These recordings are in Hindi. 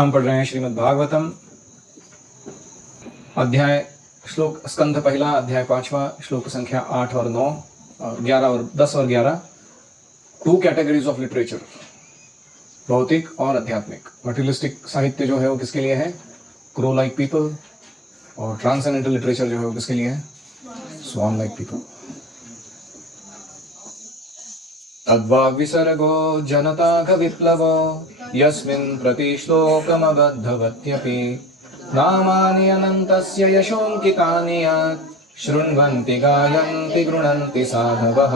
हम पढ़ रहे हैं श्रीमद् भागवतम अध्याय श्लोक स्कंध पहला अध्याय 5वां श्लोक संख्या 8 और 9 11 और 10 और 11। टू कैटेगरीज ऑफ लिटरेचर, भौतिक और आध्यात्मिक। मटेरियलिस्टिक साहित्य जो है वो किसके लिए है? Crow like people. और ट्रांसेंडेंटल लिटरेचर जो है वो किसके लिए है? स्वान लाइक पीपल। तद्वाग विसर्गो जनताघ विप्लवो यस्मिन् प्रतिश्लोकमबद्धवत्यपि नामानि अनन्तस्य यशोऽङ्कितानि यत् शृण्वन्ति गायन्ति गृह्णन्ति साधवः।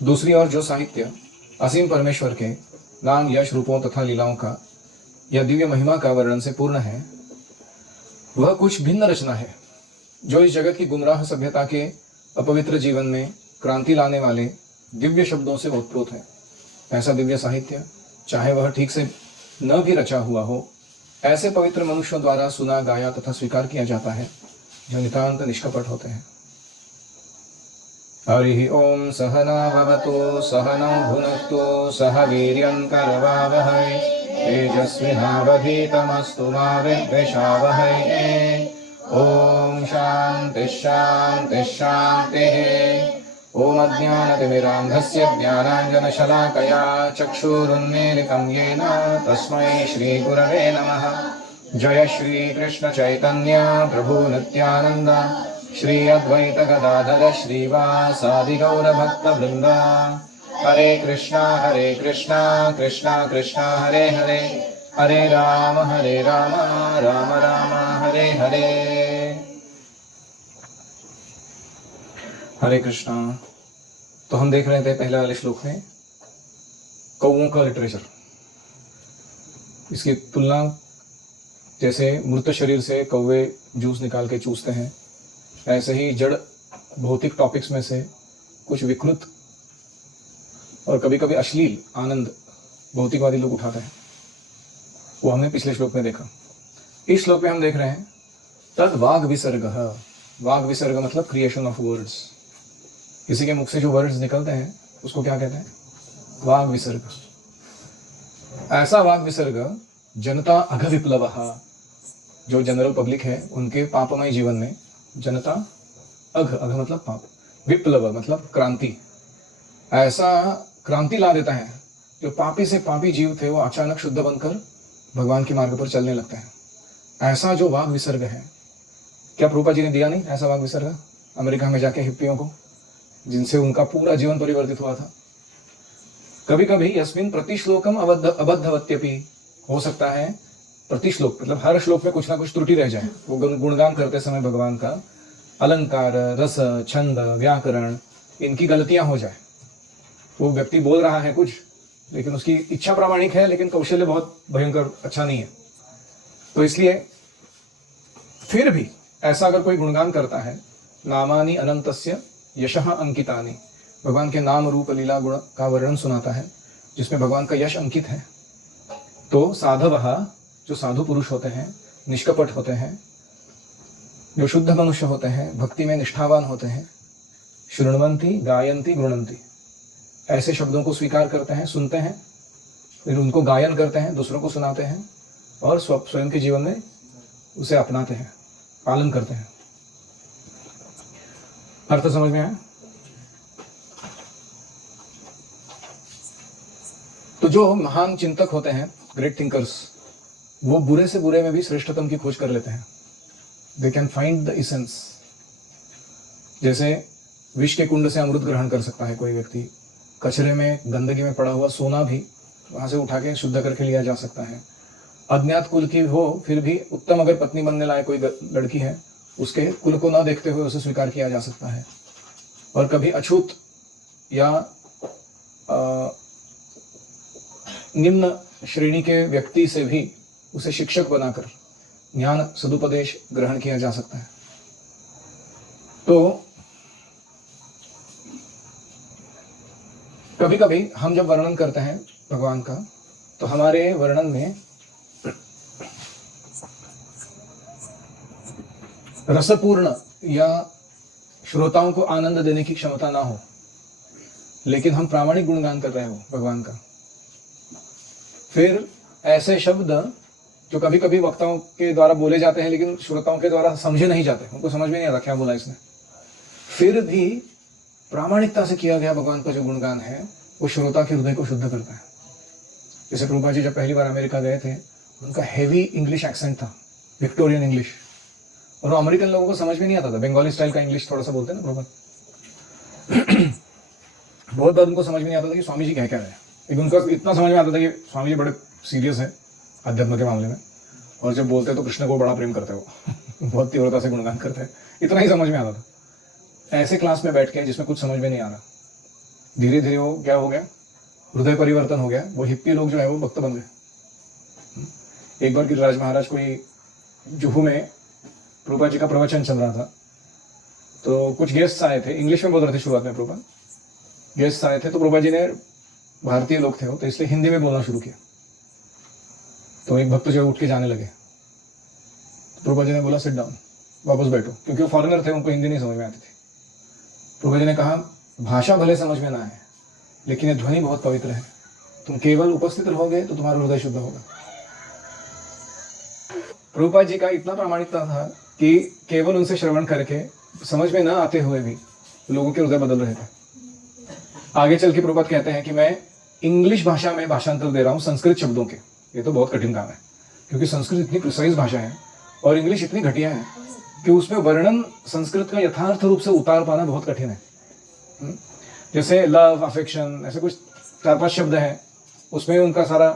दूसरी ओर जो साहित्य असीम परमेश्वर के नाम, यश, रूपों तथा लीलाओं का या दिव्य महिमा का वर्णन से पूर्ण है, वह कुछ भिन्न रचना है जो इस जगत की गुमराह सभ्यता के अपवित्र जीवन में क्रांति लाने वाले दिव्य शब्दों से ओतप्रोत है। ऐसा दिव्य साहित्य, चाहे वह ठीक से न भी रचा हुआ हो, ऐसे पवित्र मनुष्यों द्वारा सुना, गाया तथा स्वीकार किया जाता है जो नितांत निष्कपट होते हैं। हरि ओम सहना भवतु सहनौ भुनक्तु सह वीर्यं करवावहै तेजस्विनावधीतमस्तु मा विद्विषावहै। ओम शांति शांति शांतिः। ओम अज्ञानतिमिरान्धस्य ज्ञानाञ्जनशलाकया चक्षुरुन्मीलितं येन तस्मै श्रीगुरवे नमः। जय श्री कृष्ण चैतन्य प्रभु नित्यानंद श्री अद्वैत गदाधर श्रीवासादि गौर भक्तवृंद। हरे कृष्णा कृष्णा कृष्णा हरे हरे, हरे राम राम राम हरे हरे। हरे कृष्णा। तो हम देख रहे थे पहले वाले श्लोक में कौओं का लिटरेचर। इसकी तुलना जैसे मृत शरीर से कौवे जूस निकाल के चूसते हैं, ऐसे ही जड़ भौतिक टॉपिक्स में से कुछ विकृत और कभी कभी अश्लील आनंद भौतिकवादी लोग उठाते हैं। वो हमने पिछले श्लोक में देखा। इस श्लोक में हम देख रहे हैं तद वाग विसर्ग। वाग विसर्ग मतलब क्रिएशन ऑफ वर्ड्स। किसी के मुख से जो वर्ड्स निकलते हैं उसको क्या कहते हैं? वाग विसर्ग। ऐसा वाग विसर्ग जनता अघ विप्लव, जो जनरल पब्लिक है उनके पापमय जीवन में जनता अघ मतलब पाप, विप्लव मतलब क्रांति, ऐसा क्रांति ला देता है जो पापी से पापी जीव थे वो अचानक शुद्ध बनकर भगवान के मार्ग पर चलने लगते हैं। ऐसा जो वाग विसर्ग है, क्या प्रभुपाद जी ने दिया नहीं ऐसा वाग विसर्ग अमेरिका में जाके हिप्पियों को, जिनसे उनका पूरा जीवन परिवर्तित हुआ था? कभी कभी यस्मिन् प्रतिश्लोकम अबद्धवत्यपि, हो सकता है प्रतिश्लोक मतलब हर श्लोक में कुछ ना कुछ त्रुटि रह जाए। वो गुणगान करते समय भगवान का अलंकार, रस, छंद, व्याकरण, इनकी गलतियां हो जाए। वो व्यक्ति बोल रहा है कुछ, लेकिन उसकी इच्छा प्रामाणिक है लेकिन कौशल्य बहुत भयंकर अच्छा नहीं है। तो इसलिए फिर भी ऐसा अगर कोई गुणगान करता है, नामानि अनंतस्य यशः अंकितानि, भगवान के नाम रूप लीला गुण का वर्णन सुनाता है जिसमें भगवान का यश अंकित है, तो साधवः, जो साधु पुरुष होते हैं, निष्कपट होते हैं, जो शुद्ध मनुष्य होते हैं, भक्ति में निष्ठावान होते हैं, शृण्वन्ति गायन्ति गृह्णन्ति, ऐसे शब्दों को स्वीकार करते हैं, सुनते हैं, फिर उनको गायन करते हैं, दूसरों को सुनाते हैं और स्वयं के जीवन में उसे अपनाते हैं, पालन करते हैं। अर्थ समझ में आया? तो जो महान चिंतक होते हैं, ग्रेट थिंकर्स, वो बुरे से बुरे में भी श्रेष्ठतम की खोज कर लेते हैं। They can find the essence. जैसे विष के कुंड से अमृत ग्रहण कर सकता है कोई व्यक्ति, कचरे में गंदगी में पड़ा हुआ सोना भी वहां से उठा के शुद्ध करके लिया जा सकता है। अज्ञात कुल की हो फिर भी उत्तम अगर पत्नी बनने लायक कोई लड़की है, उसके कुल को न देखते हुए उसे स्वीकार किया जा सकता है। और कभी अछूत या निम्न श्रेणी के व्यक्ति से भी उसे शिक्षक बनाकर ज्ञान सदुपदेश ग्रहण किया जा सकता है। तो कभी कभी हम जब वर्णन करते हैं भगवान का, तो हमारे वर्णन में रसपूर्ण या श्रोताओं को आनंद देने की क्षमता ना हो, लेकिन हम प्रामाणिक गुणगान कर रहे हो भगवान का, फिर ऐसे शब्द जो कभी कभी वक्ताओं के द्वारा बोले जाते हैं लेकिन श्रोताओं के द्वारा समझे नहीं जाते, उनको समझ में नहीं आता क्या बोला इसने, फिर भी प्रामाणिकता से किया गया भगवान का जो गुणगान है वो श्रोता के हृदय को शुद्ध करता है। जैसे प्रभुपाद जी जब पहली बार अमेरिका गए थे, उनका हेवी इंग्लिश एक्सेंट था, विक्टोरियन इंग्लिश, और वो अमेरिकन लोगों को समझ में नहीं आता था। बंगाली स्टाइल का इंग्लिश थोड़ा सा बोलते हैं ना प्रभुपाद। बहुत बार उनको समझ में नहीं आता था कि स्वामी जी कह क्या रहे हैं, लेकिन उनको इतना समझ में आता था कि स्वामी जी बड़े सीरियस है अध्यात्म के मामले में, और जब बोलते तो कृष्ण को बड़ा प्रेम करते वो बहुत तीव्रता से गुणगान करते हैं, इतना ही समझ में आता था। ऐसे क्लास में बैठ के जिसमें कुछ समझ में नहीं आ रहा, धीरे धीरे वो क्या हो गया, हृदय परिवर्तन हो गया। वो हिप्पी लोग जो है वो भक्त बन गए। एक बार गिरिराज महाराज कोई जुहू में प्रभुपाद जी का प्रवचन चल रहा था, तो कुछ गेस्ट्स आए थे, इंग्लिश में बोल रहे थे शुरुआत में प्रभुपाद, गेस्ट आए थे, तो प्रभुपाद जी ने, भारतीय लोग थे वो, तो इसलिए हिंदी में बोलना शुरू किया। तो एक भक्त जो उठ के जाने लगे, तो प्रभुपाद जी ने बोला सिट डाउन, वापस बैठो, क्योंकि वो फॉरेनर थे, उनको हिंदी नहीं समझ में आती थी। प्रभुपाद जी ने कहा भाषा भले समझ में ना आए लेकिन ये ध्वनि बहुत पवित्र है, तुम केवल उपस्थित रहोगे तो तुम्हारा हृदय शुद्ध होगा। प्रभुपाद जी का इतना प्रामाणिकता था कि केवल उनसे श्रवण करके समझ में ना आते हुए भी लोगों के हृदय बदल रहे थे। आगे चल के प्रभुपाद कहते हैं कि मैं इंग्लिश भाषा में भाषांतर दे रहा हूँ संस्कृत शब्दों के। ये तो बहुत कठिन काम है, क्योंकि संस्कृत इतनी प्रिसाइज भाषा है और इंग्लिश इतनी घटिया है कि उसमें वर्णन संस्कृत का यथार्थ रूप से उतार पाना बहुत कठिन है। जैसे लव, अफेक्शन, ऐसे कुछ 4-5 शब्द हैं, उसमें उनका सारा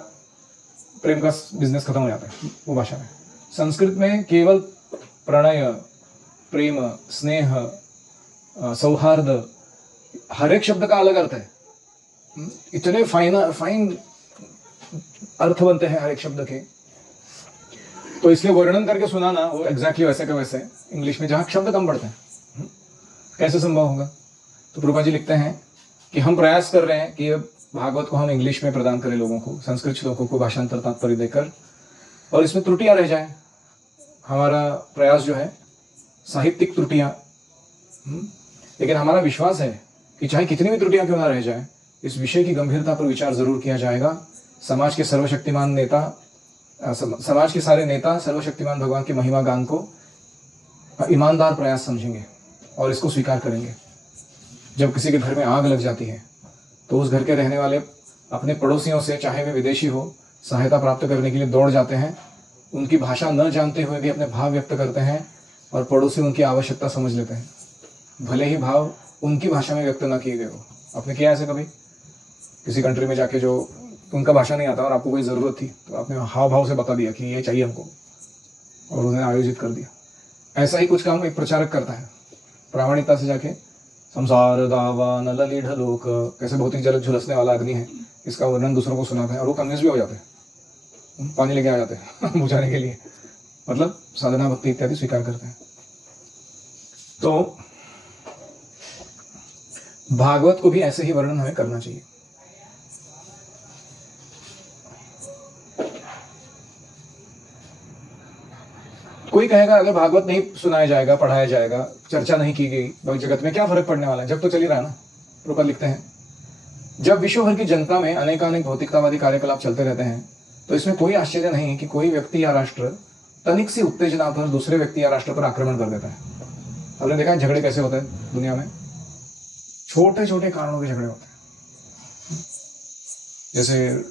प्रेम का बिजनेस खत्म हो जाता है वो भाषा में। संस्कृत में केवल प्रणय, प्रेम, स्नेह, सौहार्द, हर एक शब्द का अलग अर्थ है। इतने फाइन अर्थ बनते हैं हर एक शब्द के, तो इसलिए वर्णन करके सुनाना वो एग्जैक्टली वैसे का वैसे इंग्लिश में जहाँ शब्द कम पड़ते हैं, कैसे संभव होगा। तो प्रभुपाद जी लिखते हैं कि हम प्रयास कर रहे हैं कि भागवत को हम इंग्लिश में प्रदान करें लोगों को, संस्कृत श्लोकों को भाषांतर तात्पर्य देकर, और इसमें त्रुटियां रह जाए। हमारा प्रयास जो है साहित्यिक त्रुटियां, लेकिन हमारा विश्वास है कि चाहे कितनी भी त्रुटियां क्यों ना रह जाए, इस विषय की गंभीरता पर विचार जरूर किया जाएगा। समाज के सर्वशक्तिमान नेता, समाज के सारे नेता सर्वशक्तिमान भगवान की महिमा गान को ईमानदार प्रयास समझेंगे और इसको स्वीकार करेंगे। जब किसी के घर में आग लग जाती है तो उस घर के रहने वाले अपने पड़ोसियों से, चाहे वे विदेशी हो, सहायता प्राप्त करने के लिए दौड़ जाते हैं। उनकी भाषा न जानते हुए भी अपने भाव व्यक्त करते हैं और पड़ोसी उनकी आवश्यकता समझ लेते हैं, भले ही भाव उनकी भाषा में व्यक्त ना किए गए हो। आपने किया ऐसे कभी किसी कंट्री में जाके जो उनका भाषा नहीं आता और आपको कोई ज़रूरत थी तो आपने हाव भाव से बता दिया कि ये चाहिए हमको, और उन्हें आयोजित कर दिया। ऐसा ही कुछ काम एक प्रचारक करता है, प्रामाणिकता से जाके संसार दावा न ललीढ़ लोक, कैसे भौतिक जल झुलसने वाला आदमी है, इसका वर्णन दूसरों को सुनाते हैं और वो कन्विंस भी हो जाते हैं, पानी लेके आ जाते हैं बुझाने के लिए, मतलब साधना भक्ति इत्यादि स्वीकार करते हैं। तो भागवत को भी ऐसे ही वर्णन हमें करना चाहिए। कोई कहेगा अगर भागवत नहीं सुनाया जाएगा, पढ़ाया जाएगा, चर्चा नहीं की गई जगत में, क्या फर्क पड़ने वाला है, जब तो चल ही रहा है ना। प्रभुपाद लिखते हैं जब विश्व भर की जनता में अनेकानेक भौतिकतावादी कार्यकलाप चलते रहते हैं तो इसमें कोई आश्चर्य नहीं कि कोई व्यक्ति या राष्ट्र तनिक सी उत्तेजना पर दूसरे व्यक्ति या राष्ट्र पर आक्रमण कर देता है। आपने देखा है झगड़े कैसे होते हैं दुनिया में, छोटे छोटे कारणों के झगड़े होते हैं। जैसे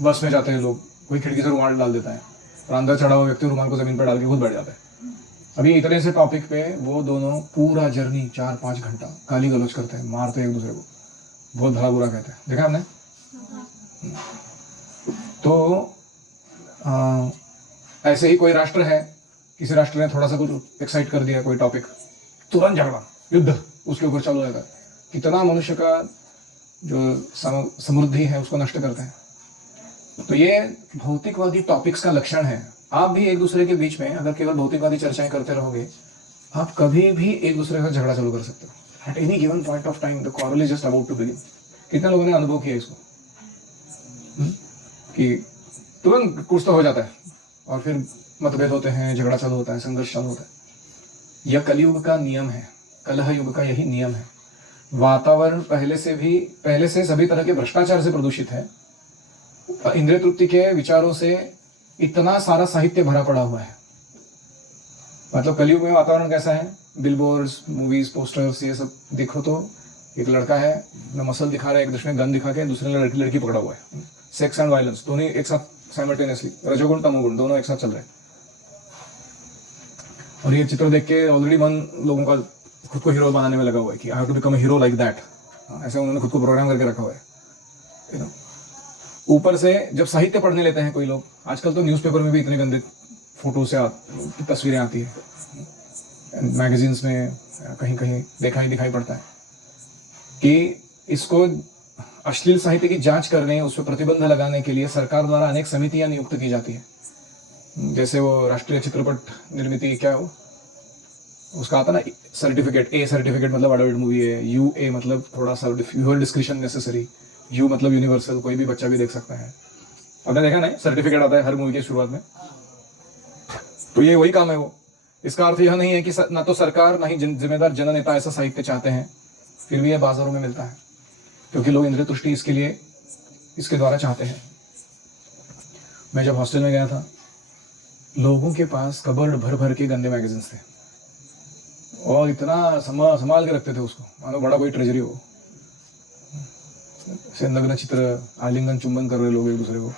बस में जाते हैं लोग, कोई खिड़की से रुमाल डाल देता है और अंदर चढ़ा हुआ व्यक्ति रुमाल को जमीन पर डाल के खुद बैठ जाता है। अभी इतने से टॉपिक पे वो दोनों पूरा जर्नी 4-5 घंटा गाली गलौज करते हैं, मारते हैं एक दूसरे को, बहुत भला बुरा कहते हैं। देखा आपने? तो ऐसे ही कोई राष्ट्र है, किसी राष्ट्र ने थोड़ा सा कुछ एक्साइट कर दिया, कोई टॉपिक, तुरंत झगड़ा, युद्ध उसके ऊपर चालू रहता है। कितना मनुष्य का जो समृद्धि है उसको नष्ट करते हैं। तो ये भौतिकवादी टॉपिक्स का लक्षण है। आप भी एक दूसरे के बीच में अगर केवल भौतिकवादी चर्चाएं करते रहोगे, आप कभी भी एक दूसरे का झगड़ा चालू कर सकते हो। At any given point of time the quarrel is just about to begin. कितने लोगों ने अनुभव किया इसको कि तुरंत कुछ तो हो जाता है और फिर मतभेद होते हैं, झगड़ा चालू होता है, संघर्ष चालू होता है। यह कलयुग का नियम है, कलह युग का यही नियम है। वातावरण पहले से सभी तरह के भ्रष्टाचार से प्रदूषित है इंद्रिय तृप्ति के विचारों से इतना सारा साहित्य भरा पड़ा हुआ है। मतलब कलयुग में वातावरण कैसा है, बिलबोर्ड्स, मूवीज, पोस्टर्स, ये सब देखो तो एक लड़का है ना, मसल दिखा रहा है, एक दृश्य में गन दिखा के दूसरे ने लड़की पकड़ा हुआ है। सेक्स एंड वायलेंस दोनों एक साथ साइमल्टेनियसली, रजोगुण तमोगुण दोनों एक साथ चल रहे हैं। और ये चित्र देख के ऑलरेडी मन लोगों का खुद को हीरो बनाने में लगा हुआ है कि I have to become a hero like that. ऐसे उन्होंने खुद को प्रोग्राम करके रखा हुआ है। ऊपर से जब साहित्य पढ़ने लेते हैं कोई लोग, आजकल तो न्यूज़पेपर में भी इतने गंदे फोटो से तस्वीरें आती है, मैगजीन्स में कहीं कहीं दिखाई पड़ता है कि इसको अश्लील साहित्य की जांच करने, उस पर प्रतिबंध लगाने के लिए सरकार द्वारा अनेक समितियां नियुक्त की जाती है। जैसे वो राष्ट्रीय चित्रपट निर्मिति, क्या हो उसका आता ना सर्टिफिकेट, ए सर्टिफिकेट मतलब अडल्ट मूवी है, यू ए मतलब थोड़ा सा व्यूअर डिस्क्रिप्शन नेसेसरी, यू मतलब यूनिवर्सल, कोई भी बच्चा भी देख सकता है। आपने देखा नहीं, सर्टिफिकेट आता है हर मूवी की शुरुआत में। तो ये वही काम है वो। इसका अर्थ यह नहीं है कि ना तो सरकार ना ही जिम्मेदार जननेता ऐसा साहित्य चाहते हैं, फिर भी यह बाजारों में मिलता है क्योंकि लोग इंद्रिय तुष्टि इसके द्वारा चाहते हैं। मैं जब हॉस्टल में गया था, लोगों के पास कबर्ड भर भर के गंदे मैगजीन्स थे और इतना संभाल के रखते थे उसको, मानो बड़ा कोई ट्रेजरी हो। से नग्न चित्र, आलिंगन चुंबन कर रहे लोग एक दूसरे को।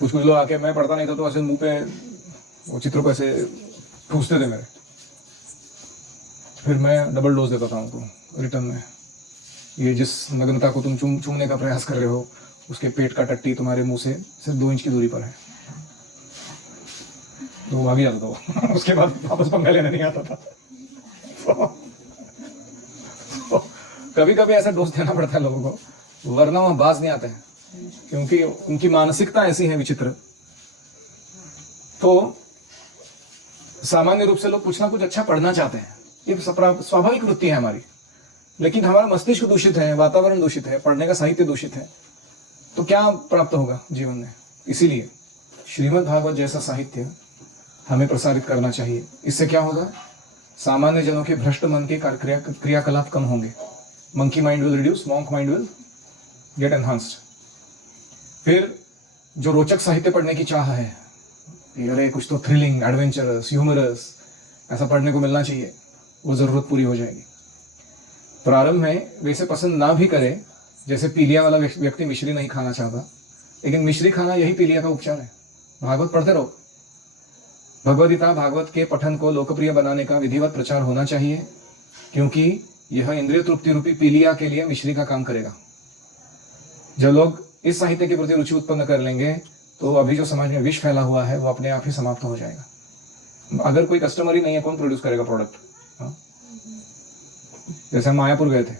कुछ लोग आके, मैं पढ़ता नहीं था तो ऐसे मुंह पे वो चित्र को ऐसे ठूसते थे मेरे, फिर मैं डबल डोज देता था उनको रिटर्न में। ये जिस नग्नता को तुम चूमने का प्रयास कर रहे हो, उसके पेट का टट्टी तुम्हारे मुंह से सिर्फ 2 इंच की दूरी पर है। तो वो भाग जाता था उसके बाद वापस पंगा लेने नहीं आता था। कभी कभी ऐसा डोज देना पड़ता है लोगों को, वरना वह बाज नहीं आते हैं क्योंकि उनकी मानसिकता ऐसी है विचित्र। तो सामान्य रूप से लोग कुछ ना कुछ अच्छा पढ़ना चाहते हैं, ये स्वाभाविक वृत्ति है हमारी, लेकिन हमारा मस्तिष्क दूषित है, वातावरण दूषित है, पढ़ने का साहित्य दूषित है, तो क्या प्राप्त होगा जीवन में। इसीलिए श्रीमद् भागवत जैसा साहित्य हमें प्रसारित करना चाहिए। इससे क्या होगा, सामान्य जनों के भ्रष्ट मन के क्रियाकलाप कम होंगे। Monkey mind will reduce, monk mind will get enhanced. फिर जो रोचक साहित्य पढ़ने की चाह है, अरे कुछ तो थ्रिलिंग, एडवेंचरस, ह्यूमरस ऐसा पढ़ने को मिलना चाहिए, वो जरूरत पूरी हो जाएगी। प्रारंभ में वैसे पसंद ना भी करे, जैसे पीलिया वाला व्यक्ति मिश्री नहीं खाना चाहता, लेकिन मिश्री खाना यही पीलिया का उपचार है। भागवत पढ़ते रहो। भगवद्गीता भागवत के पठन को लोकप्रिय बनाने का विधिवत प्रचार होना चाहिए, क्योंकि यह इंद्रिय तृप्ति रूपी पीलिया के लिए मिश्री का काम करेगा। जब लोग इस साहित्य के प्रति रुचि उत्पन्न कर लेंगे तो अभी जो समाज में विष फैला हुआ है वो अपने आप ही समाप्त हो जाएगा। अगर कोई कस्टमर ही नहीं है, कौन प्रोड्यूस करेगा प्रोडक्ट। जैसे हम मायापुर गए थे,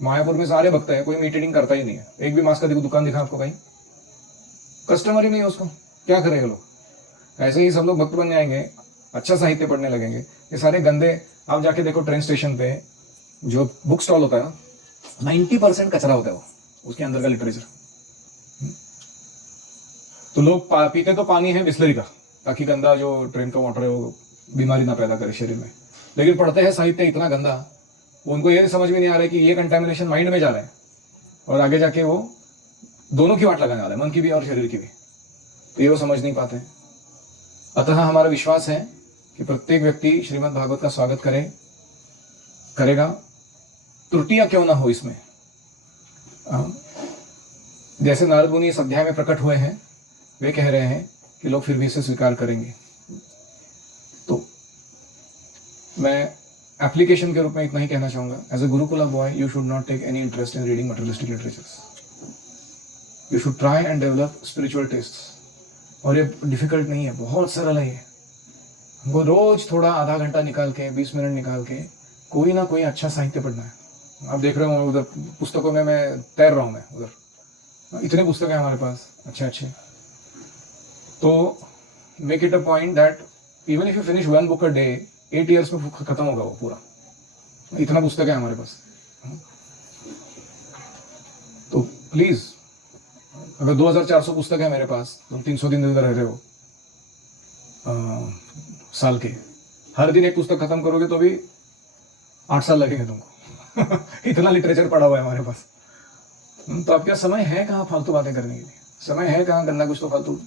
मायापुर में सारे भक्त हैं, कोई मीट ईटिंग करता ही नहीं है। एक भी मांस का दुकान दिखा आपको कहीं, कस्टमर ही नहीं है उसको, क्या करेगा लोग। ऐसे ही सब लोग भक्त बन जाएंगे, अच्छा साहित्य पढ़ने लगेंगे। ये सारे गंदे, आप जाके देखो ट्रेन स्टेशन पे जो बुक स्टॉल होता है ना, 90% कचरा होता है वो, उसके अंदर का लिटरेचर। तो लोग पीते तो पानी है बिस्लरी का, ताकि गंदा जो ट्रेन का वाटर है वो बीमारी ना पैदा करे शरीर में, लेकिन पढ़ते हैं साहित्य इतना गंदा, उनको ये समझ में नहीं आ रहा है कि ये कंटेमिनेशन माइंड में जा रहा है और आगे जाके वो दोनों की वाट लगाने वाला है, मन की भी और शरीर की भी। तो ये वो समझ नहीं पाते हैं। अतः हमारा विश्वास है कि प्रत्येक व्यक्ति श्रीमद् भागवत का स्वागत करेगा, त्रुटियां क्यों ना हो इसमें। जैसे नारद मुनि इस अध्याय में प्रकट हुए हैं, वे कह रहे हैं कि लोग फिर भी इसे स्वीकार करेंगे। तो मैं एप्लीकेशन के रूप में इतना ही कहना चाहूंगा, as a gurukula boy you should not take any interest in reading materialistic literatures. You should try and develop spiritual tastes. और ये डिफिकल्ट नहीं है, बहुत सरल है ये। वो रोज थोड़ा आधा घंटा निकाल के, 20 मिनट निकाल के कोई ना कोई अच्छा साहित्य पढ़ना है। आप देख रहे हो उधर पुस्तकों में मैं तैर रहा हूँ, मैं उधर इतने पुस्तक हैं हमारे पास अच्छे। तो make it a point that even if you finish 1 book a day, 8 years में खत्म होगा वो पूरा। इतना पुस्तक है हमारे पास। तो प्लीज, अगर 2400 पुस्तक है मेरे पास, तुम 300 दिन इधर रह रहे हो साल के, हर दिन एक पुस्तक खत्म करोगे तो भी 8 साल लगेंगे तुमको। इतना लिटरेचर पड़ा हुआ है हमारे पास। तो आपका समय है कहाँ फालतू बातें करने के लिए। समय है कहाँ करना कुछ तो फालतू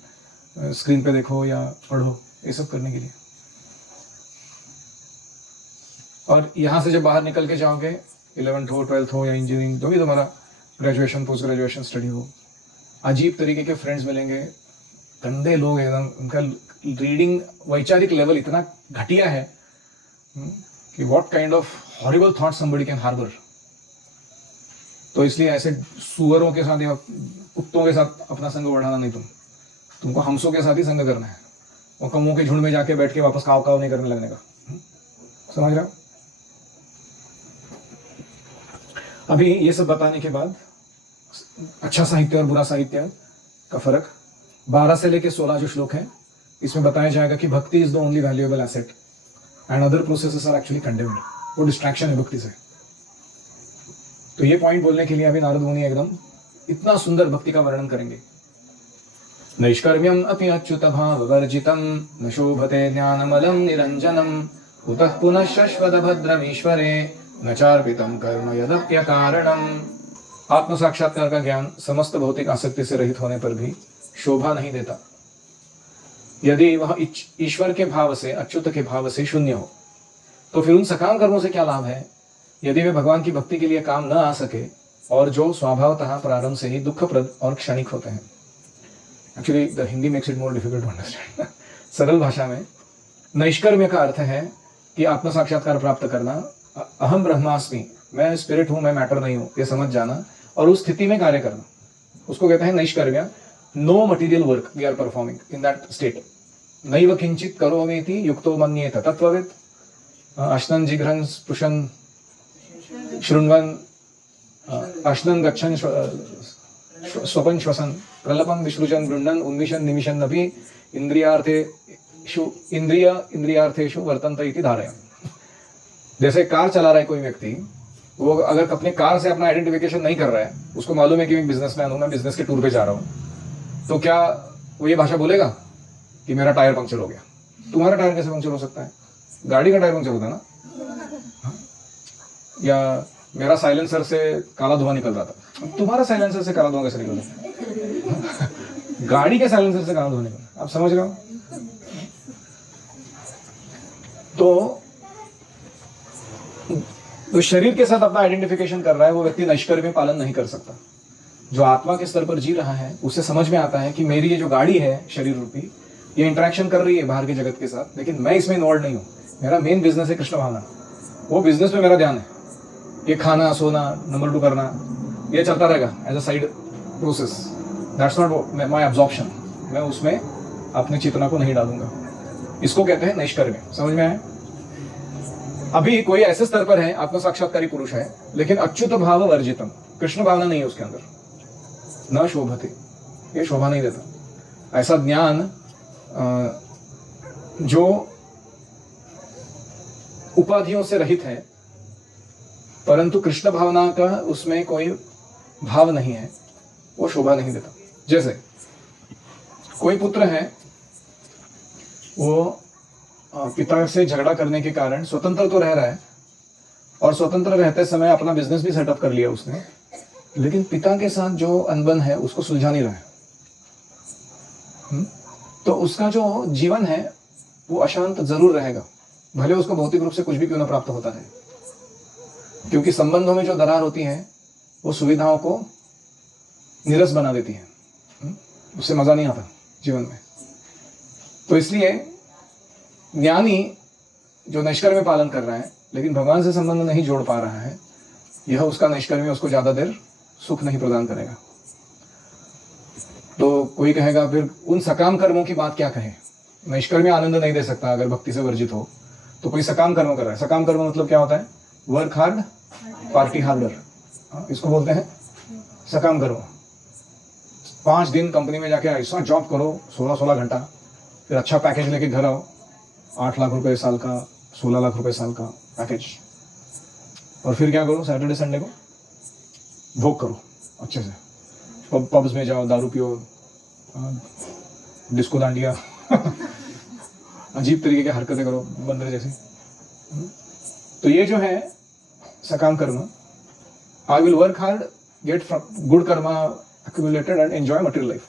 स्क्रीन पे देखो या पढ़ो, ये सब करने के लिए। और यहाँ से जब बाहर निकल के जाओगे, 11th हो, 12th हो या इंजीनियरिंग, जो भी तुम्हारा ग्रेजुएशन पोस्ट ग्रेजुएशन स्टडी हो, अजीब तरीके के फ्रेंड्स मिलेंगे, गंदे लोग एकदम, उनका रीडिंग वैचारिक लेवल इतना घटिया है कि what kind of horrible thought somebody can harbour. तो इसलिए ऐसे सुअरों के साथ या कुत्तों के साथ अपना संग बढ़ाना नहीं, तुमको हमसों के साथ ही संग करना है, और कौओं के झुंड में जाके बैठ के वापस काव काव नहीं करने लगने का। समझ रहे हो? अभी ये सब बताने के बाद अच्छा साहित्य और बुरा साहित्य का फर्क 12 से लेके 16 जो श्लोक है, इसमें बताया जाएगा कि bhakti is the only valuable asset and other processes are actually condemned. वो डिस्ट्रैक्शन है भक्ति से। तो ये पॉइंट बोलने के लिए अभी नारद मुनि एकदम इतना सुंदर भक्ति का वर्णन करेंगे। नैष्कर्म्यम अपि अच्युत भाव वर्जितम न शोभते ज्ञानमलम निरंजनम उतः पुनः शश्वत भद्रमीश्वरे न चार्पितम कर्म यदप्य कारणम। आत्म साक्षात्कार का ज्ञान समस्त भौतिक आसक्ति से रहित होने पर भी शोभा नहीं देता यदि वह ईश्वर के भाव से, अच्युत के भाव से शून्य हो। तो फिर उन सकाम कर्मों से क्या लाभ है यदि वे भगवान की भक्ति के लिए काम न आ सके और जो स्वभावतः प्रारंभ से ही दुखप्रद और क्षणिक होते हैं। Actually the Hindi makes it more difficult to understand. सरल भाषा में नैष्कर्म्य का अर्थ है कि आत्म साक्षात्कार प्राप्त करना, अहम ब्रह्मास्मि, मैं स्पिरिट हूं, मैं मैटर नहीं हूं, ये समझ जाना और उस स्थिति में कार्य करना, उसको कहते हैं नैष्कर्म्य। No material work we are performing in that state. नैव किंचित करोमीति युक्तो मन्येत तत्त्ववित् अश्नन् जिघ्रन् स्पृशन् शृण्वन् अश्नन् गच्छन् स्वपन् श्वसन् प्रलपन् विसृजन् गृह्णन् उन्मिषन् निमिषन् अपि इंद्रियार्थेषु वर्तन्त इति धारयन्। जैसे कार चला रहा है कोई व्यक्ति, वो अगर अपने कार से अपना आइडेंटिफिकेशन नहीं कर रहा है, उसको मालूम है कि मैं बिजनेसमैन हूं, मैं बिजनेस के टूर पे जा रहा हूं, तो क्या वो ये भाषा बोलेगा कि मेरा टायर पंक्चर हो गया? तुम्हारा टायर कैसे पंक्चर हो सकता है? गाड़ी का टायर पंक्चर होता है ना। या मेरा साइलेंसर से काला धुआं निकल रहा था, तुम्हारा साइलेंसर से काला धुआं कैसे निकल रहा है? गाड़ी के साइलेंसर से काला धुआं निकल रहा है। आप समझ रहे हो? तो शरीर के साथ अपना आइडेंटिफिकेशन कर रहा है वो व्यक्ति नैष्कर्म्य पालन नहीं कर सकता। जो आत्मा के स्तर पर जी रहा है उसे समझ में आता है कि मेरी ये जो गाड़ी है शरीर रूपी, ये इंटरेक्शन कर रही है बाहर के जगत के साथ, लेकिन मैं इसमें इन्वॉल्व नहीं हूँ। मेरा मेन बिजनेस है कृष्ण भावना, वो बिजनेस में मेरा ध्यान है। ये खाना, सोना, नंबर 2 करना, ये चलता रहेगा as a side process. That's not my absorption. मैं उसमें अपनी चेतना को नहीं डालूंगा। इसको कहते हैं नैष्कर्म्य। समझ में आया? अभी कोई ऐसे स्तर पर है, आत्म साक्षात्कारी पुरुष है, लेकिन अच्युत भाव वर्जितम, कृष्ण भावना नहीं है उसके अंदर, न शोभते, ये शोभा नहीं देता। ऐसा ज्ञान जो उपाधियों से रहित है परंतु कृष्ण भावना का उसमें कोई भाव नहीं है, वो शोभा नहीं देता। जैसे कोई पुत्र है, वो पिता से झगड़ा करने के कारण स्वतंत्र तो रह रहा है और स्वतंत्र रहते समय अपना बिजनेस भी सेटअप कर लिया उसने, लेकिन पिता के साथ जो अनबन है उसको सुलझा नहीं रहा है। तो उसका जो जीवन है वो अशांत जरूर रहेगा, भले उसको भौतिक रूप से कुछ भी क्यों ना प्राप्त होता है, क्योंकि संबंधों में जो दरार होती है वो सुविधाओं को नीरस बना देती है, उससे मजा नहीं आता जीवन में। तो इसलिए ज्ञानी जो नैष्कर्म्य पालन कर रहा है लेकिन भगवान से संबंध नहीं जोड़ पा रहा है, यह उसका नैष्कर्म्य उसको ज्यादा देर सुख नहीं प्रदान करेगा। तो कोई कहेगा फिर उन सकाम कर्मों की बात क्या कहे? नैष्कर्म्य आनंद नहीं दे सकता अगर भक्ति से वर्जित हो, तो कोई सकाम कर्म कर रहा है। सकाम कर्म मतलब क्या होता है? वर्क हार्ड पार्टी हार्डर, इसको बोलते हैं सकाम कर्म। 5 दिन कंपनी में जाके ऐसा जॉब करो 16 घंटा, फिर अच्छा पैकेज लेके घर आओ, 8 लाख रुपए साल का, 16 लाख रुपए साल का पैकेज, और फिर क्या करो? सैटरडे संडे को भोग करो अच्छे से, पब्स में जाओ, दारू पियो, डिस्को डांडिया अजीब तरीके की हरकतें करो बंदर जैसी। तो ये जो है सकाम कर्म, I will work hard, get good Karma accumulated and enjoy material life.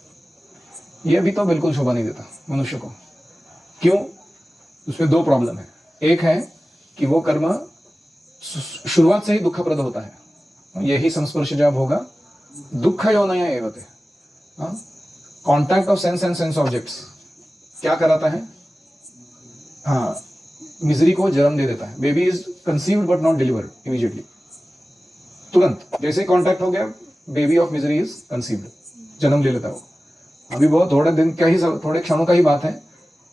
ये भी तो बिल्कुल शोभा नहीं देता मनुष्य को। क्यों? उसमें दो प्रॉब्लम है। एक है कि वो कर्म शुरुआत से ही दुखप्रद होता है। यही संस्पर्श जब होगा दुख योनया एवते। Contact of sense and sense objects क्या कराता है? हाँ, मिजरी को जन्म दे देता है। Baby is conceived but not delivered immediately. तुरंत जैसे कॉन्टैक्ट हो गया, baby of misery is conceived, जन्म ले लेता है वो। अभी बहुत थोड़े दिन का ही, थोड़े क्षणों का ही बात है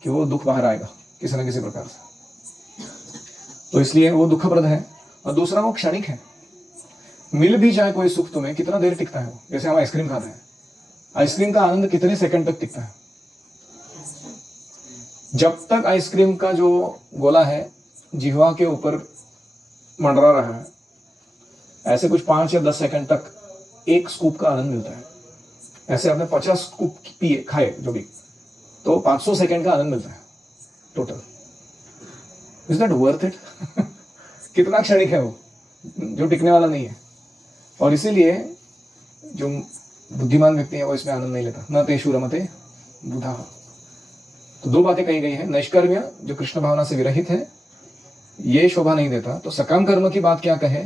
कि वो दुख बाहर आएगा किसी न किसी प्रकार से। तो इसलिए वो दुखप्रद है। और दूसरा वो क्षणिक है। मिल भी जाए कोई सुख तुम्हें, कितना देर टिकता है वो? जैसे हम आइसक्रीम खाते हैं, आइसक्रीम का आनंद कितने सेकंड तक टिकता है? जब तक आइसक्रीम का जो गोला है जिह्वा के ऊपर मंडरा रहा है, ऐसे कुछ 5 या 10 सेकंड तक एक स्कूप का आनंद मिलता है। ऐसे आपने 50 स्कूप पिए खाए जो भी, तो 500 सेकंड का आनंद मिलता है total. Is that worth it? कितना क्षणिक है वो, जो टिकने वाला नहीं है। और इसीलिए जो बुद्धिमान व्यक्ति है वो इसमें आनंद नहीं लेता। न तेषु रमते बुधा। तो दो बातें कही गई है। नैष्कर्म्य जो कृष्ण भावना से विरहित है, ये शोभा नहीं देता। तो सकाम कर्म की बात क्या कहे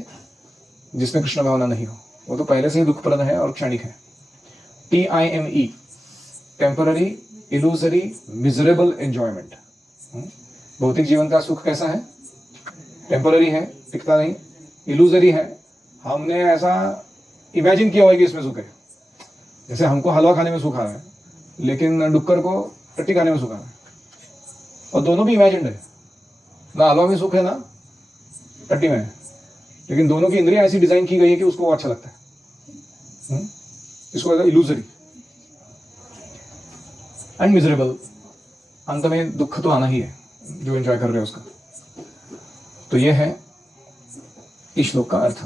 जिसमें कृष्ण भावना नहीं हो? वो तो पहले से ही दुखप्रद है और क्षणिक है। TIME, temporary, illusory, miserable enjoyment. भौतिक जीवन का सुख कैसा है? टेम्पररी है, टिकता नहीं। इल्यूजरी है, हमने ऐसा इमेजिन किया हुआ कि इसमें सुख है। जैसे हमको हलवा खाने में सुख आ रहा है, लेकिन डुक्कर को टट्टी खाने में सुख आ रहा है। और दोनों भी इमेजिन्ड है, ना हलवा में सुख है ना टट्टी में है, लेकिन दोनों की इंद्रियां ऐसी डिजाइन की गई है कि उसको वो अच्छा लगता है। इसको कहता है इल्यूजरी एंड मिजरेबल। अंत में दुख तो आना ही है जो एंजॉय कर रहे हैं उसका। तो यह है इस श्लोक का अर्थ।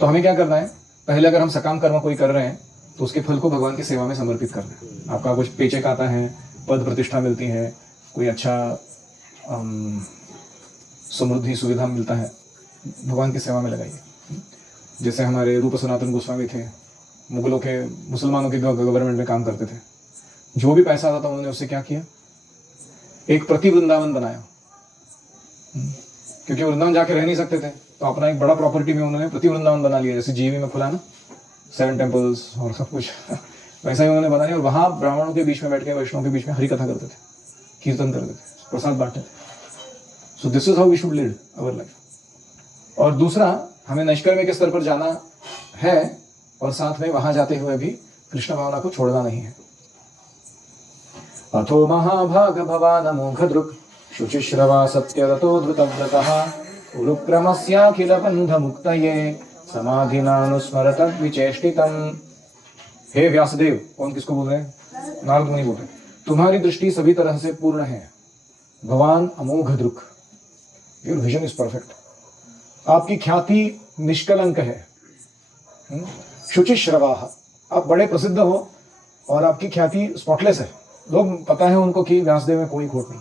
तो हमें क्या करना है? पहले अगर हम सकाम कर्म कोई कर रहे हैं तो उसके फल को भगवान की सेवा में समर्पित करना है। आपका कुछ पेचेक आता है, पद प्रतिष्ठा मिलती है, कोई अच्छा समृद्धि सुविधा मिलता है, भगवान की सेवा में लगाइए। जैसे हमारे रूप सनातन गोस्वामी थे, मुगलों के, मुसलमानों के गवर्नमेंट में काम करते थे। जो भी पैसा आता था उन्होंने उससे क्या किया? एक प्रति वृंदावन बनाया। क्योंकि वृंदावन जाके रह नहीं सकते थे, तो अपना एक बड़ा प्रॉपर्टी में उन्होंने प्रति वृंदावन बना लिया। जैसे जीवी में खुला ना 7 टेम्पल्स और सब कुछ, वैसा ही उन्होंने बना लिया। और वहां ब्राह्मणों के बीच में बैठ के, वैष्णवों के बीच में हरि कथा करते थे, कीर्तन करते थे, प्रसाद बांटते थे। So this is how we should lead our life. और दूसरा, हमें नैष्कर्म्य के स्तर पर जाना है और साथ में वहां जाते हुए भी कृष्ण भावना को छोड़ना नहीं है। अथो महाभाग भवान मोघदृक् शुचिश्रवा सत्यरतो धृतव्रतः उरुक्रमस्याखिल बंध मुक्तये समाधिनानुस्मरत विचेष्टितम्। हे व्यासदेव, कौन किसको बोल रहे हैं? नारद मुनि बोल रहे हैं। तुम्हारी दृष्टि सभी तरह से पूर्ण है। भगवान अमोघदृक्, योर विजन इज परफेक्ट। आपकी ख्याति निष्कलंक है। शुचिश्रवाः, आप बड़े प्रसिद्ध हो और आपकी ख्याति स्पॉटलेस है। लोग पता है उनको कि व्यासदेव में कोई खोट नहीं,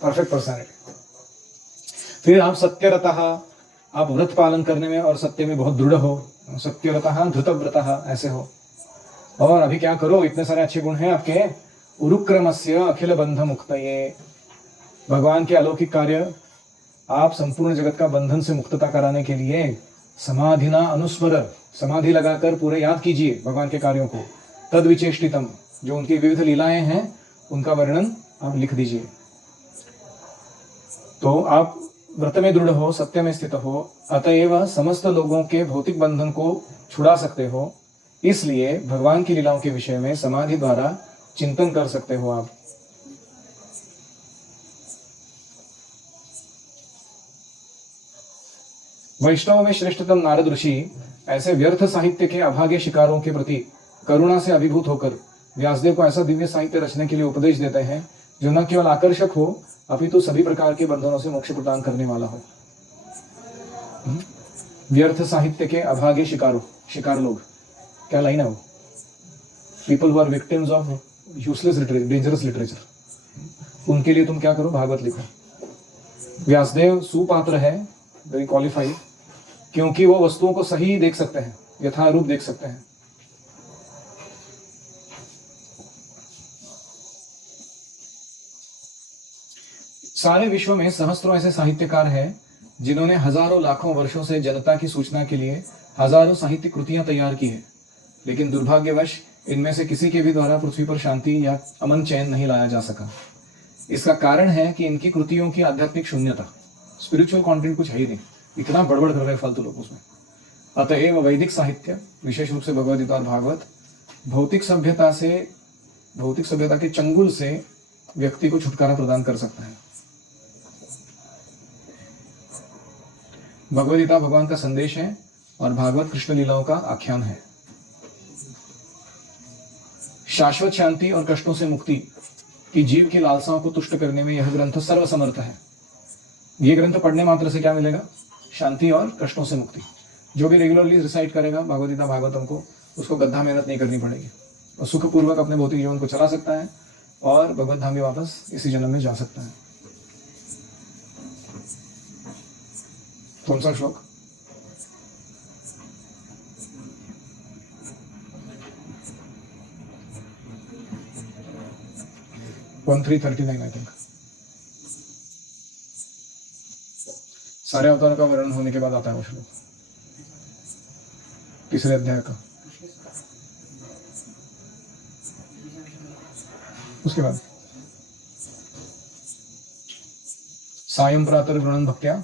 परफेक्ट पर्सनैलिटी। फिर आप सत्यरतः, आप व्रत पालन करने में और सत्य में बहुत दृढ़ हो। सत्यरतः धृतव्रतः, ऐसे हो। और अभी क्या करो, इतने सारे अच्छे गुण हैं आपके। उरुक्रमस्य अखिल बंध मुक्तये, भगवान के अलौकिक कार्य, आप संपूर्ण जगत का बंधन से मुक्तता कराने के लिए समाधिना अनुस्मर, समाधि लगाकर पूरे याद कीजिए भगवान के कार्यों को। तद विचेष्टितम, जो उनकी विविध लीलाएं हैं उनका वर्णन आप लिख दीजिए। तो आप व्रत में दृढ़ हो, सत्य में स्थित हो, अतएव समस्त लोगों के भौतिक बंधन को छुड़ा सकते हो। इसलिए भगवान की लीलाओं के विषय में समाधि द्वारा चिंतन कर सकते हो आप। वैष्णव में श्रेष्ठतम नारद ऋषि ऐसे व्यर्थ साहित्य के अभागे शिकारों के प्रति करुणा से अभिभूत होकर व्यासदेव को ऐसा दिव्य साहित्य रचने के लिए उपदेश देते हैं जो न केवल आकर्षक हो अपितु सभी प्रकार के बंधनों से मोक्ष प्रदान करने वाला हो। व्यर्थ साहित्य के अभागे शिकारों, शिकार लोग, क्या लाइन है वो? People who are victims of useless literature, dangerous literature. उनके लिए तुम क्या करो? भागवत लिखो। व्यासदेव सुपात्र है, वेरी क्वालिफाइड, क्योंकि वो वस्तुओं को सही देख सकते हैं, यथारूप देख सकते हैं। सारे विश्व में सहस्त्रों ऐसे साहित्यकार हैं जिन्होंने हजारों लाखों वर्षों से जनता की सूचना के लिए हजारों साहित्य कृतियां तैयार की है, लेकिन दुर्भाग्यवश इनमें से किसी के भी द्वारा पृथ्वी पर शांति या अमन चैन नहीं लाया जा सका। इसका कारण है कि इनकी कृतियों की आध्यात्मिक शून्यता, स्पिरिचुअल कंटेंट कुछ है ही नहीं, इतना बड़बड़ कर रहे फालतू लोग उसमें। अतएव वैदिक साहित्य, विशेष रूप से भगवद गीता और भागवत, भौतिक सभ्यता के चंगुल से व्यक्ति को छुटकारा प्रदान कर सकता है। भगवद गीता भगवान का संदेश है और भागवत कृष्ण लीलाओं का आख्यान है। शाश्वत शांति और कष्टों से मुक्ति की जीव की लालसाओं को तुष्ट करने में यह ग्रंथ सर्वसमर्थ है। यह ग्रंथ पढ़ने मात्र से क्या मिलेगा? शांति और कष्टों से मुक्ति। जो भी रेगुलरली रिसाइट करेगा भगवद गीता भागवतम को, उसको गद्दा मेहनत नहीं करनी पड़ेगी और सुखपूर्वक अपने भौतिक जीवन को चला सकता है और भगवत धाम में वापस इसी जन्म में जा सकता है। कौन सा श्लोक? One 339 I think. सारे अवतारों का वर्णन होने के बाद आता है वो श्लोक, तीसरे अध्याय का। उसके बाद सायं प्रातः गृणन् भक्त्या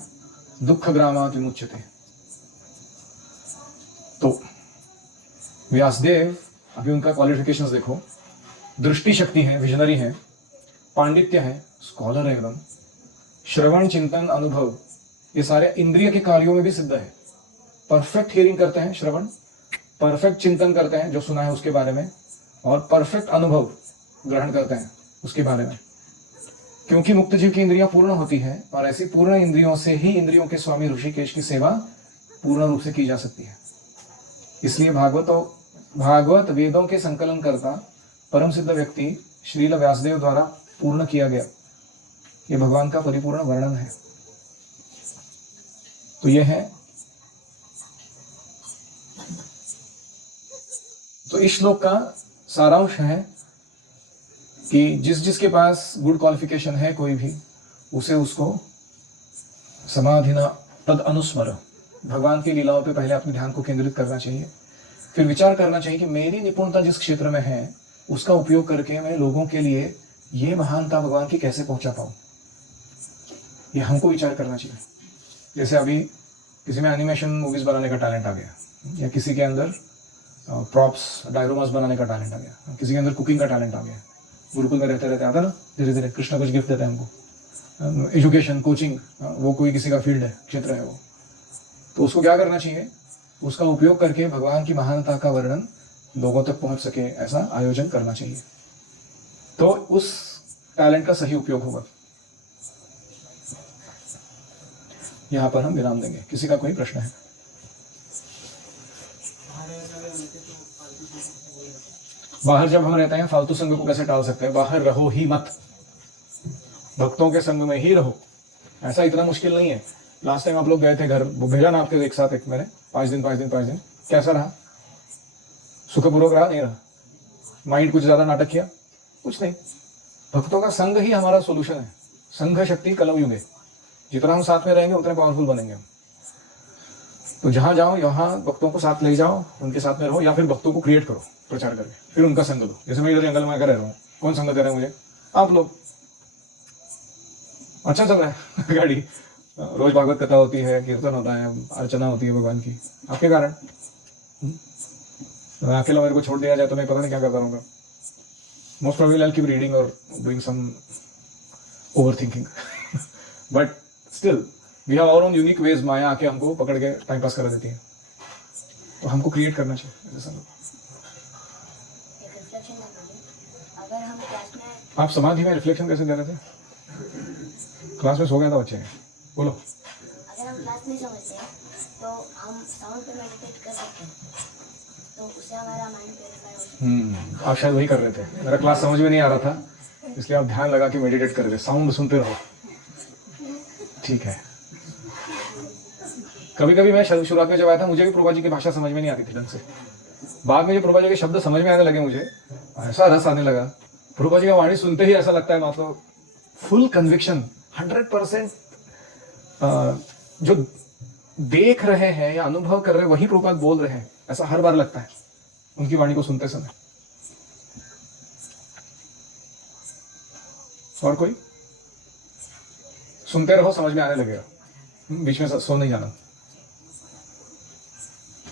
दुख ग्रामात् विमुच्यते। तो व्यासदेव, अभी उनका क्वालिफिकेशंस देखो, दृष्टि शक्ति है, विजनरी है, पांडित्य है, स्कॉलर है एकदम, श्रवण, चिंतन, अनुभव, ये सारे इंद्रिय के कार्यों में भी सिद्ध है। परफेक्ट हियरिंग करते हैं श्रवण, परफेक्ट चिंतन करते हैं जो सुना है उसके बारे में, और परफेक्ट अनुभव ग्रहण करते हैं उसके बारे में। क्योंकि मुक्त जीव की इंद्रियां पूर्ण होती है और ऐसी पूर्ण इंद्रियों से ही इंद्रियों के स्वामी ऋषिकेश की सेवा पूर्ण रूप से की जा सकती है। इसलिए भागवत वेदों के संकलन करता परम सिद्ध व्यक्ति श्रील व्यासदेव द्वारा पूर्ण किया गया। ये भगवान का परिपूर्ण वर्णन है। तो यह है, तो इस श्लोक का सारांश है कि जिसके पास गुड क्वालिफिकेशन है कोई भी, उसे उसको समाधिना तद अनुस्मर, भगवान की लीलाओं पे पहले अपने ध्यान को केंद्रित करना चाहिए। फिर विचार करना चाहिए कि मेरी निपुणता जिस क्षेत्र में है उसका उपयोग करके मैं लोगों के लिए ये महानता भगवान की कैसे पहुंचा पाऊं, ये हमको विचार करना चाहिए। जैसे अभी किसी में एनिमेशन मूवीज बनाने का टैलेंट आ गया, या किसी के अंदर प्रॉप्स डायरोमास बनाने का टैलेंट आ गया, किसी के अंदर कुकिंग का टैलेंट आ गया। गुरुकुल में रहते रहते आता ना, धीरे धीरे कृष्णा कुछ गिफ्ट देता है हमको, एजुकेशन, कोचिंग, वो कोई किसी का फील्ड है, क्षेत्र है वो, तो उसको क्या करना चाहिए? उसका उपयोग करके भगवान की महानता का वर्णन लोगों तक पहुंच सके, ऐसा आयोजन करना चाहिए। तो उस टैलेंट का सही उपयोग होगा। यहां पर हम विराम देंगे। किसी का कोई प्रश्न है? बाहर जब हम रहते हैं फालतू संग को कैसे टाल सकते हैं? बाहर रहो ही मत, भक्तों के संग में ही रहो। ऐसा इतना मुश्किल नहीं है। लास्ट टाइम आप लोग गए थे घर, वो भेजा ना आपके एक साथ, एक मैंने 5 दिन, कैसा रहा? सुखपूर्वक रहा? नहीं रहा? माइंड कुछ ज्यादा नाटक किया? कुछ नहीं। भक्तों का संग ही हमारा सोल्यूशन है। संघ शक्ति कलम युगे, जितना हम साथ में रहेंगे उतने पावरफुल बनेंगे हम। तो जहां जाओ यहाँ भक्तों को साथ ले जाओ, उनके साथ में रहो, या फिर भक्तों को क्रिएट करो प्रचार करके, फिर उनका संग लो। जैसे मैं इधर जंगल में रह रहा हूँ, कौन संग दे रहा है मुझे? आप लोग। अच्छा चल रहा है गाड़ी, रोज भागवत कथा होती है, कीर्तन होता है, अर्चना होती है भगवान की, आपके कारण। अकेला मेरे को छोड़ दिया जाए तो मैं पता नहीं क्या करता रहूंगा। Most probably I keep reading और doing some overthinking but still we have our own unique ways. माया आके हमको पकड़ के टाइम पास करा देती है, तो हमको क्रिएट करना चाहिए ऐसा। आप समाधि में रिफ्लेक्शन कैसे दे रहे थे? क्लास में सो गया था बच्चे, बोलो। अगर हम क्लास नहीं समझते हैं तो हम साउंड पे मेडिटेट कर सकते हैं, तो उससे हमारा माइंड प्यूरिफाई हो सकता है। आप शायद वही कर रहे थे। मेरा क्लास समझ में नहीं आ रहा था, इसलिए आप ध्यान लगा के मेडिटेट कर रहे थे, साउंड सुनते रहो। ठीक है। कभी कभी मैं शुरुआत में जब आया था, मुझे भी प्रभा जी की भाषा समझ में नहीं आती थी ढंग से। बाद में जब प्रभा जी के शब्द समझ में आने लगे, मुझे ऐसा रस आने लगा। प्रभा जी का वाणी सुनते ही ऐसा लगता है, मतलब फुल कन्विक्शन, 100% जो देख रहे हैं या अनुभव कर रहे हैं वही प्रभुपाद बोल रहे हैं, ऐसा हर बार लगता है उनकी वाणी को सुनते समय। और कोई? सुनते रहो, समझ में आने लगेगा, बीच में सो नहीं जाना।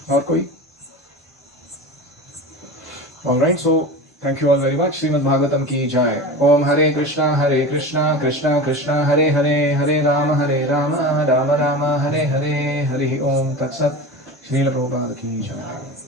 और कोई? Alright, so thank you all very much. Shrimad Bhagavatam की जय। ओम हरे कृष्णा कृष्णा कृष्णा हरे हरे, हरे राम राम राम हरे हरे, हरि ओम तत्सत। श्रील प्रभुपाद की जय।